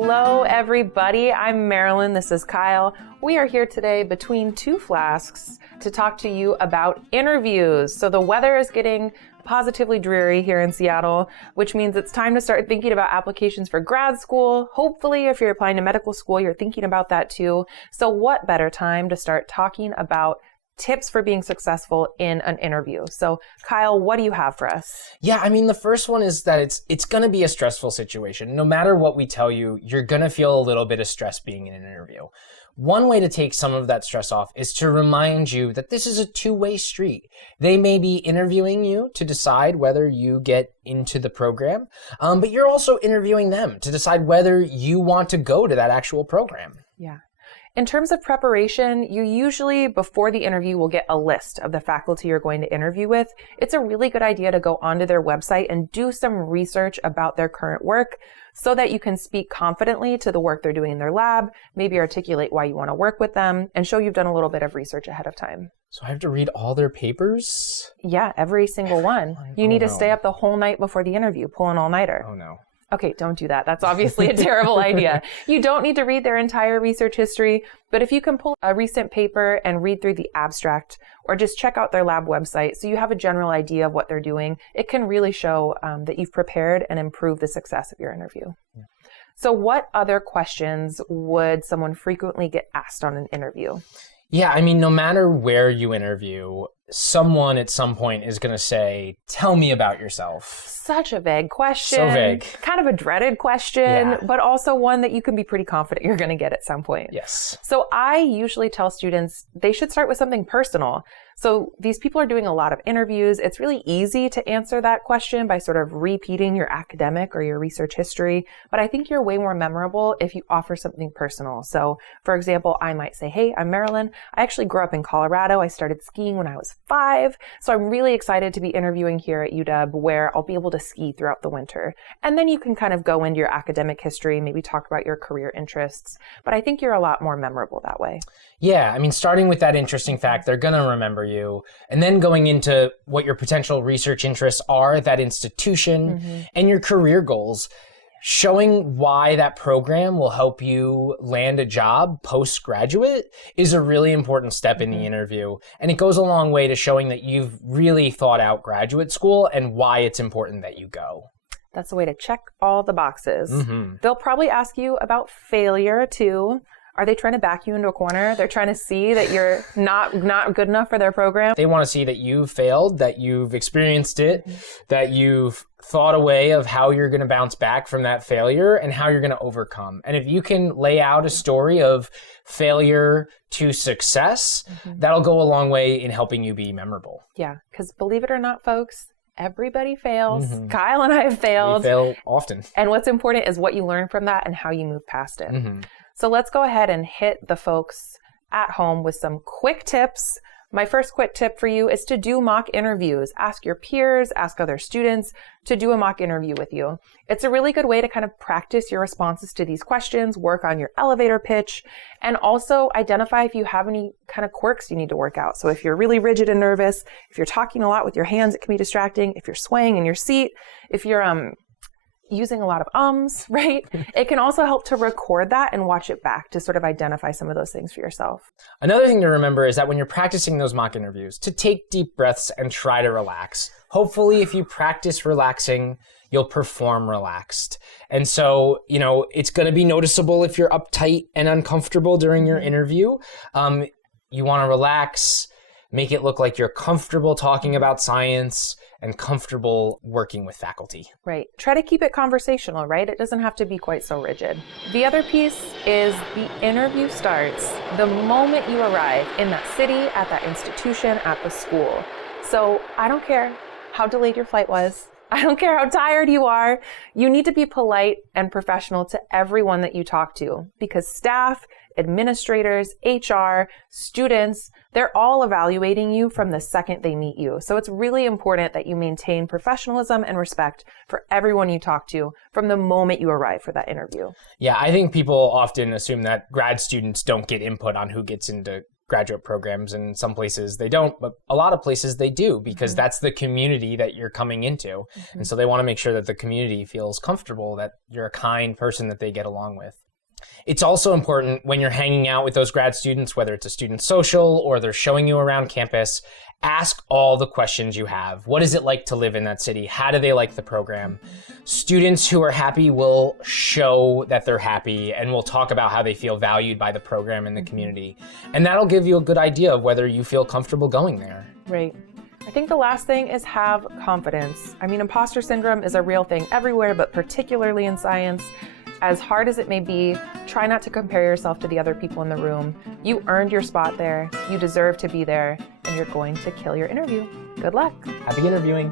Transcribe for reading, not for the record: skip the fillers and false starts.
Hello, everybody. I'm Marilyn. This is Kyle. We are here today between two flasks to talk to you about interviews. So the weather is getting positively dreary here in Seattle, which means it's time to start thinking about applications for grad school. Hopefully, if you're applying to medical school, you're thinking about that too. So what better time to start talking about tips for being successful in an interview? So Kyle, what do you have for us? Yeah, I mean, the first one is that it's going to be a stressful situation. No matter what we tell you, you're going to feel a little bit of stress being in an interview. One way to take some of that stress off is to remind you that this is a two-way street. They may be interviewing you to decide whether you get into the program, but you're also interviewing them to decide whether you want to go to that actual program. Yeah. In terms of preparation, you usually, before the interview, will get a list of the faculty you're going to interview with. It's a really good idea to go onto their website and do some research about their current work so that you can speak confidently to the work they're doing in their lab, maybe articulate why you want to work with them, and show you've done a little bit of research ahead of time. So I have to read all their papers? Yeah, every single one. You need to stay up the whole night before the interview, pull an all-nighter. Oh no. Okay, don't do that. That's obviously a terrible idea. You don't need to read their entire research history, but if you can pull a recent paper and read through the abstract or just check out their lab website so you have a general idea of what they're doing, it can really show that you've prepared and improved the success of your interview. Yeah. So what other questions would someone frequently get asked on an interview? Yeah, I mean, no matter where you interview, someone at some point is going to say, tell me about yourself. Such a vague question. So vague. Kind of a dreaded question, but also one that you can be pretty confident you're going to get at some point. Yes. So I usually tell students they should start with something personal. So these people are doing a lot of interviews. It's really easy to answer that question by sort of repeating your academic or your research history. But I think you're way more memorable if you offer something personal. So for example, I might say, hey, I'm Marilyn. I actually grew up in Colorado. I started skiing when I was 5. So I'm really excited to be interviewing here at UW where I'll be able to ski throughout the winter. And then you can kind of go into your academic history, maybe talk about your career interests. But I think you're a lot more memorable that way. Yeah, I mean, starting with that interesting fact, they're going to remember you. And then going into what your potential research interests are at that institution and your career goals. Showing why that program will help you land a job post-graduate is a really important step in the interview. And it goes a long way to showing that you've really thought out graduate school and why it's important that you go. That's a way to check all the boxes. They'll probably ask you about failure too. Are they trying to back you into a corner? They're trying to see that you're not good enough for their program? They want to see that you failed, that you've experienced it, that you've thought a way of how you're going to bounce back from that failure and how you're going to overcome. And if you can lay out a story of failure to success, that'll go a long way in helping you be memorable. Yeah, because believe it or not, folks, everybody fails. Kyle and I have failed. We fail often. And what's important is what you learn from that and how you move past it. So let's go ahead and hit the folks at home with some quick tips. My first quick tip for you is to do mock interviews. Ask your peers, ask other students to do a mock interview with you. It's a really good way to kind of practice your responses to these questions, work on your elevator pitch, and also identify if you have any kind of quirks you need to work out. So if you're really rigid and nervous, if you're talking a lot with your hands, it can be distracting. If you're swaying in your seat, if you're using a lot of right? It can also help to record that and watch it back to sort of identify some of those things for yourself. Another thing to remember is that when you're practicing those mock interviews, to take deep breaths and try to relax. Hopefully, if you practice relaxing, you'll perform relaxed. And so, it's going to be noticeable if you're uptight and uncomfortable during your interview. You want to relax, make it look like you're comfortable talking about science and comfortable working with faculty. Right. Try to keep it conversational, right? It doesn't have to be quite so rigid. The other piece is the interview starts the moment you arrive in that city, at that institution, at the school. So I don't care how delayed your flight was. I don't care how tired you are. You need to be polite and professional to everyone that you talk to because staff, administrators, HR, students, they're all evaluating you from the second they meet you. So it's really important that you maintain professionalism and respect for everyone you talk to from the moment you arrive for that interview. Yeah, I think people often assume that grad students don't get input on who gets into graduate programs, and some places they don't, but a lot of places they do, because that's the community that you're coming into. And so they want to make sure that the community feels comfortable, that you're a kind person that they get along with. It's also important when you're hanging out with those grad students, whether it's a student social or they're showing you around campus, ask all the questions you have. What is it like to live in that city? How do they like the program? Students who are happy will show that they're happy and will talk about how they feel valued by the program and the community. And that'll give you a good idea of whether you feel comfortable going there. Right. I think the last thing is have confidence. I mean, imposter syndrome is a real thing everywhere, but particularly in science. As hard as it may be, try not to compare yourself to the other people in the room. You earned your spot there, you deserve to be there, and you're going to kill your interview. Good luck. Happy interviewing.